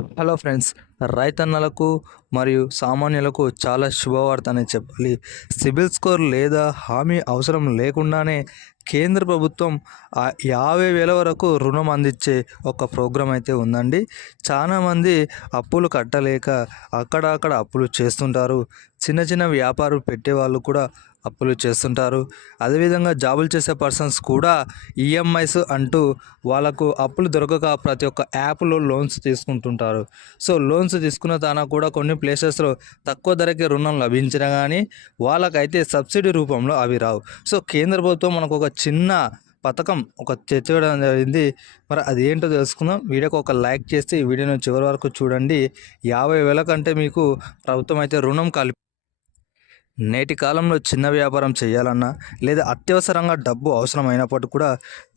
Hello friends రైతన్నలకు మరియు సామాన్యులకు చాలా శుభవార్త అని చెప్పాలి. సిబిల్ స్కోర్ లేదా హామీ అవసరం లేకుండానే కేంద్ర ప్రభుత్వం యాభై వేల వరకు రుణం అందించే ఒక ప్రోగ్రాం అయితే ఉందండి. చాలామంది అప్పులు కట్టలేక అక్కడక్కడ అప్పులు చేస్తుంటారు. చిన్న చిన్న వ్యాపారం పెట్టే వాళ్ళు కూడా అప్పులు చేస్తుంటారు. అదేవిధంగా జాబులు చేసే పర్సన్స్ కూడా ఈఎంఐస్ అంటూ వాళ్ళకు అప్పులు దొరకక ప్రతి ఒక్క యాప్లో లోన్స్ తీసుకుంటుంటారు. సో లోన్స్ తీసుకున్న తాన కూడా కొన్ని ప్లేసెస్లో తక్కువ ధరకే రుణం లభించినా కానీ వాళ్ళకైతే సబ్సిడీ రూపంలో అవి రావు. సో కేంద్ర ప్రభుత్వం మనకు ఒక చిన్న పథకం ఒక తెచ్చడం జరిగింది. మరి అది ఏంటో తెలుసుకుందాం. వీడియోకి ఒక లైక్ చేసి ఈ వీడియోను చివరి వరకు చూడండి. యాభై వేల కంటే మీకు ప్రభుత్వం అయితే రుణం కలిపి నేటి కాలంలో చిన్న వ్యాపారం చేయాలన్నా లేదా అత్యవసరంగా డబ్బు అవసరమైనప్పటికీ కూడా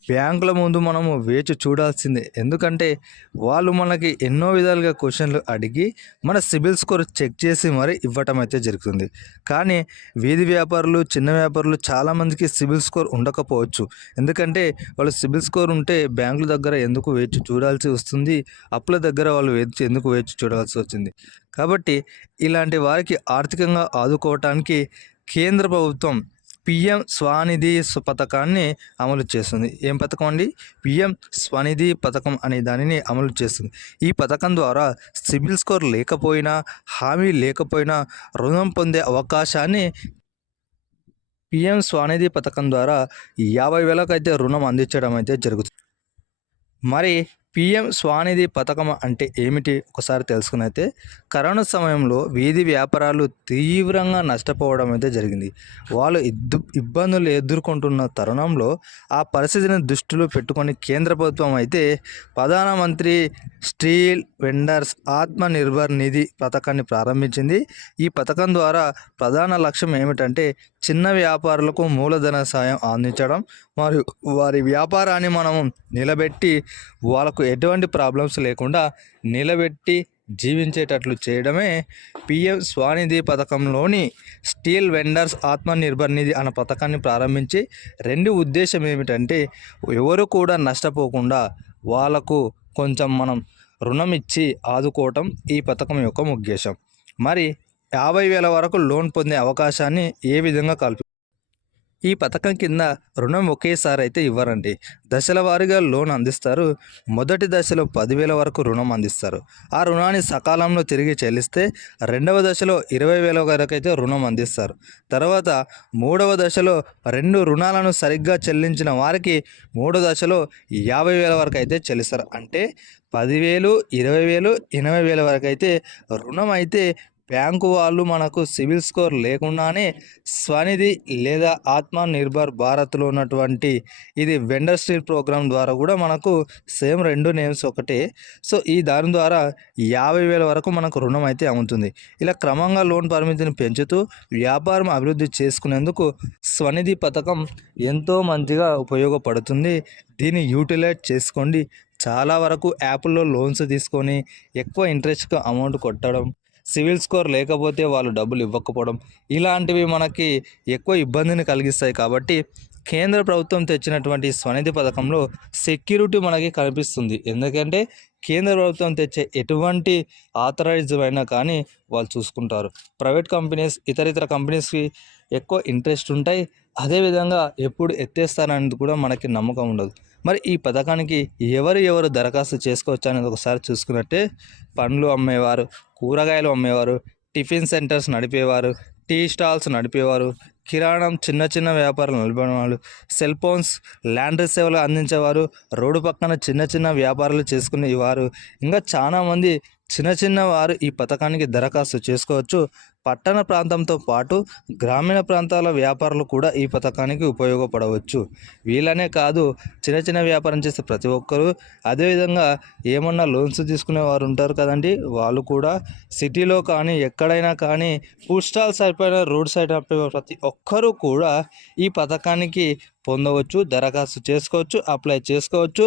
బ్యాంకుల ముందు మనము వేచి చూడాల్సిందే. ఎందుకంటే వాళ్ళు మనకి ఎన్నో విధాలుగా క్వశ్చన్లు అడిగి మన సిబిల్ స్కోర్ చెక్ చేసి మరి ఇవ్వటం అయితే జరుగుతుంది. కానీ వీధి వ్యాపారులు చిన్న వ్యాపారులు చాలామందికి సిబిల్ స్కోర్ ఉండకపోవచ్చు. ఎందుకంటే వాళ్ళు సిబిల్ స్కోర్ ఉంటే బ్యాంకుల దగ్గర ఎందుకు వేచి చూడాల్సి వస్తుంది? అప్పుల దగ్గర వాళ్ళు వేచి ఎందుకు వేచి చూడాల్సి వచ్చింది? కాబట్టి ఇలాంటి వారికి ఆర్థికంగా ఆదుకోవటానికి కేంద్ర ప్రభుత్వం పిఎం స్వానిధి పథకాన్ని అమలు చేస్తుంది. ఏం పథకం అండి? పిఎం స్వనిధి పథకం అనే దానిని అమలు చేస్తుంది. ఈ పథకం ద్వారా సిబిల్ స్కోర్ లేకపోయినా హామీ లేకపోయినా రుణం పొందే అవకాశాన్ని పిఎం స్వానిధి పథకం ద్వారా యాభై వేలకైతే రుణం అందించడం అయితే జరుగుతుంది. మరి పిఎం స్వానిధి పథకం అంటే ఏమిటి? ఒకసారి తెలుసుకునైతే కరోనా సమయంలో వీధి వ్యాపారాలు తీవ్రంగా నష్టపోవడం అయితే జరిగింది. వాళ్ళు ఇద్దు ఇబ్బందులు ఎదుర్కొంటున్న తరుణంలో ఆ పరిస్థితిని దృష్టిలో పెట్టుకొని కేంద్ర ప్రభుత్వం అయితే ప్రధానమంత్రి స్టీల్ వెండర్స్ ఆత్మనిర్భర్ నిధి పథకాన్ని ప్రారంభించింది. ఈ పథకం ద్వారా ప్రధాన లక్ష్యం ఏమిటంటే చిన్న వ్యాపారులకు మూలధన సాయం అందించడం మరియు వారి వ్యాపారాన్ని మనము నిలబెట్టి వాళ్ళకు ఎటువంటి ప్రాబ్లమ్స్ లేకుండా నిలబెట్టి జీవించేటట్లు చేయడమే పిఎం స్వానిధి పథకంలోని స్టీల్ వెండర్స్ ఆత్మనిర్భర్ నిధి అన్న పథకాన్ని ప్రారంభించి రెండు ఉద్దేశం ఏమిటంటే ఎవరు కూడా నష్టపోకుండా వాళ్ళకు కొంచెం మనం రుణం ఇచ్చి ఆదుకోవటం ఈ పథకం యొక్క ఉద్దేశం. మరి యాభై వేల వరకు లోన్ పొందే అవకాశాన్ని ఏ విధంగా కల్పి ఈ పథకం కింద రుణం ఒకేసారి అయితే ఇవ్వరండి. దశల వారీగా లోన్ అందిస్తారు. మొదటి దశలో పదివేల వరకు రుణం అందిస్తారు. ఆ రుణాన్ని సకాలంలో తిరిగి చెల్లిస్తే రెండవ దశలో ఇరవై వేల వరకు అయితే రుణం అందిస్తారు. తర్వాత మూడవ దశలో రెండు రుణాలను సరిగ్గా చెల్లించిన వారికి మూడో దశలో యాభై వేల వరకు అయితే చెల్లిస్తారు. అంటే పదివేలు ఇరవై వేలు ఎనభై వేల వరకు అయితే రుణం అయితే బ్యాంకు వాళ్ళు మనకు సివిల్ స్కోర్ లేకుండానే స్వనిధి లేదా ఆత్మనిర్భర్ భారత్లో ఉన్నటువంటి ఇది వెండర్ స్టీల్ ప్రోగ్రామ్ ద్వారా కూడా మనకు సేమ్ రెండు నేమ్స్ ఒకటే. సో ఈ దాని ద్వారా యాభై వేల వరకు మనకు రుణం అయితే అవుతుంది ఇలా క్రమంగా లోన్ పరిమితిని పెంచుతూ వ్యాపారం అభివృద్ధి చేసుకునేందుకు స్వనిధి పథకం ఎంతో మంచిగా ఉపయోగపడుతుంది. దీన్ని యూటిలైజ్ చేసుకోండి. చాలా వరకు యాప్ల్లో లోన్స్ తీసుకొని ఎక్కువ ఇంట్రెస్ట్గా అమౌంట్ కొట్టడం సివిల్ స్కోర్ లేకపోతే వాళ్ళు డబ్బులు ఇవ్వకపోవడం ఇలాంటివి మనకి ఎక్కువ ఇబ్బందిని కలిగిస్తాయి కాబట్టి కేంద్ర ప్రభుత్వం తెచ్చినటువంటి స్వనిధి పథకంలో సెక్యూరిటీ మనకి కనిపిస్తుంది. ఎందుకంటే కేంద్ర ప్రభుత్వం తెచ్చే ఎటువంటి ఆథరైజ్డ్ అయినా కానీ వాళ్ళు చూసుకుంటారు. ప్రైవేట్ కంపెనీస్ ఇతర ఇతర కంపెనీస్కి ఎక్కువ ఇంట్రెస్ట్ ఉంటాయి. అదేవిధంగా ఎప్పుడు ఎత్తేస్తారనేది కూడా మనకి నమ్మకం ఉండదు. మరి ఈ పథకానికి ఎవరు ఎవరు దరఖాస్తు చేసుకోవచ్చు అనేది ఒకసారి చూసుకున్నట్టే పండ్లు అమ్మేవారు కూరగాయలు అమ్మేవారు టిఫిన్ సెంటర్స్ నడిపేవారు టీ స్టాల్స్ నడిపేవారు కిరాణం చిన్న చిన్న వ్యాపారాలు నడిపిన వాళ్ళు సెల్ ఫోన్స్ ల్యాండ్రీ సేవలు అందించేవారు రోడ్డు పక్కన చిన్న చిన్న వ్యాపారాలు చేసుకునేవారు. ఇంకా చాలామంది చిన్న చిన్న వారు ఈ పథకానికి దరఖాస్తు చేసుకోవచ్చు. పట్టణ ప్రాంతంతో పాటు గ్రామీణ ప్రాంతాల వ్యాపారులు కూడా ఈ పథకానికి ఉపయోగపడవచ్చు. వీళ్ళనే కాదు చిన్న చిన్న వ్యాపారం చేసే ప్రతి ఒక్కరూ. అదేవిధంగా ఏమన్నా లోన్స్ తీసుకునే వారు ఉంటారు కదండి వాళ్ళు కూడా సిటీలో కానీ ఎక్కడైనా కానీ ఫుడ్ స్టాల్స్ అయిపోయిన రోడ్ సైడ్ అయిపోయిన ప్రతి ఒక్కరూ కూడా ఈ పథకానికి పొందవచ్చు దరఖాస్తు చేసుకోవచ్చు అప్లై చేసుకోవచ్చు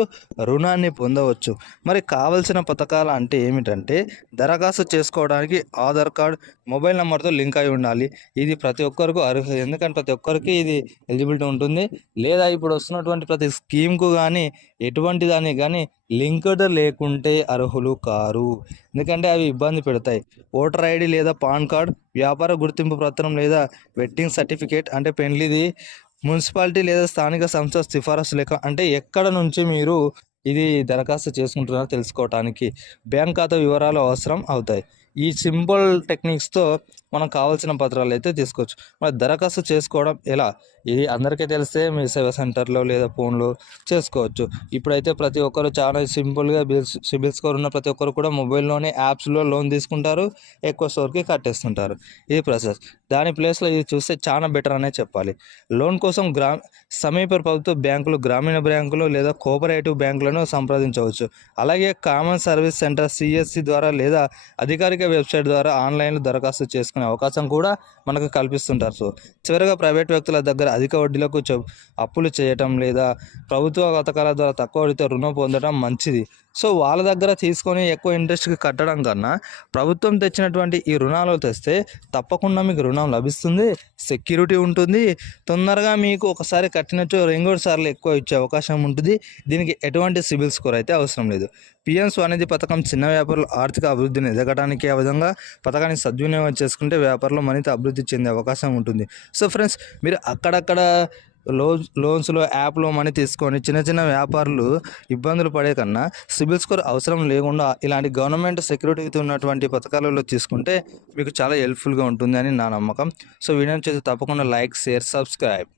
రుణాన్ని పొందవచ్చు. మరి కావలసిన పథకాలు అంటే ఏమిటంటే దరఖాస్తు చేసుకోవడానికి ఆధార్ కార్డ్ మొబైల్ నెంబర్తో లింక్ అయి ఉండాలి. ఇది ప్రతి ఒక్కరికి అర్హత ఎందుకంటే ప్రతి ఒక్కరికి ఇది ఎలిజిబిలిటీ ఉంటుంది. లేదా ఇప్పుడు వస్తున్నటువంటి ప్రతి స్కీమ్కు కానీ ఎటువంటి దానికి కానీ లింక్డ్ లేకుంటే అర్హులు కారు. ఎందుకంటే అవి ఇబ్బంది పెడతాయి. ఓటర్ ఐడి లేదా పాన్ కార్డ్ వ్యాపార గుర్తింపు పత్రం లేదా వెట్టింగ్ సర్టిఫికేట్ అంటే పెళ్ళిది మున్సిపాలిటీ లేదా స్థానిక సంస్థ సిఫారసు లేక అంటే ఎక్కడ నుంచి మీరు ఇది దరఖాస్తు చేసుకుంటున్నారో తెలుసుకోవటానికి బ్యాంక్ ఖాతా వివరాలు అవసరం అవుతాయి. ఈ సింపుల్ టెక్నిక్స్తో మనకు కావాల్సిన పత్రాలు అయితే తీసుకోవచ్చు. మరి దరఖాస్తు చేసుకోవడం ఎలా? ఇది అందరికీ తెలిస్తే మీ సేవా సెంటర్లో లేదా ఫోన్లో చేసుకోవచ్చు. ఇప్పుడైతే ప్రతి ఒక్కరు చాలా సింపుల్గా బిల్స్ సిబిల్ స్కోర్ ఉన్న ప్రతి ఒక్కరు కూడా మొబైల్లోనే యాప్స్లో లోన్ తీసుకుంటారు ఎక్కువ స్టోర్కి కట్టేస్తుంటారు. ఇది ప్రాసెస్. దాని ప్లేస్లో ఇది చూస్తే చాలా బెటర్ అనే చెప్పాలి. లోన్ కోసం గ్రా సమీప ప్రభుత్వ బ్యాంకులు గ్రామీణ బ్యాంకులు లేదా కోఆపరేటివ్ బ్యాంకులను సంప్రదించవచ్చు. అలాగే కామన్ సర్వీస్ సెంటర్ సిఎస్సి ద్వారా లేదా అధికారిక వెబ్సైట్ ద్వారా ఆన్లైన్లో దరఖాస్తు చేసుకునే అవకాశం కూడా మనకు కల్పిస్తుంటారు. సో చివరిగా ప్రైవేట్ వ్యక్తుల దగ్గర అధిక వడ్డీలకు అప్పులు చేయటం లేదా ప్రభుత్వ పథకాల ద్వారా తక్కువ వడ్డీతో రుణం పొందడం మంచిది. సో వాళ్ళ దగ్గర తీసుకొని ఎక్కువ ఇంట్రెస్ట్కి కట్టడం కన్నా ప్రభుత్వం తెచ్చినటువంటి ఈ రుణాలు తెస్తే తప్పకుండా మీకు రుణం లభిస్తుంది సెక్యూరిటీ ఉంటుంది. తొందరగా మీకు ఒకసారి కట్టినట్టు రెండోసార్లు సార్లు ఎక్కువ ఇచ్చే అవకాశం ఉంటుంది. దీనికి ఎటువంటి సిబిల్ స్కోర్ అయితే అవసరం లేదు. పిఎం స్వనిధి పథకం చిన్న వ్యాపారులు ఆర్థిక అభివృద్ధిని ఎదగడానికి ఆ విధంగా పథకాన్ని సద్వినియోగం చేసుకుంటే వ్యాపారంలో మరింత అభివృద్ధి చెందే అవకాశం ఉంటుంది. సో ఫ్రెండ్స్ మీరు అక్కడక్కడ లోన్స్ లోన్స్లో యాప్లో మనీ తీసుకొని చిన్న చిన్న వ్యాపారులు ఇబ్బందులు పడే కన్నా సిబిల్ స్కోర్ అవసరం లేకుండా ఇలాంటి గవర్నమెంట్ సెక్యూరిటీతో ఉన్నటువంటి పథకాలలో తీసుకుంటే మీకు చాలా హెల్ప్ఫుల్గా ఉంటుంది అని నా నమ్మకం. సో వీడియో చేసి తప్పకుండా లైక్ షేర్ సబ్స్క్రైబ్.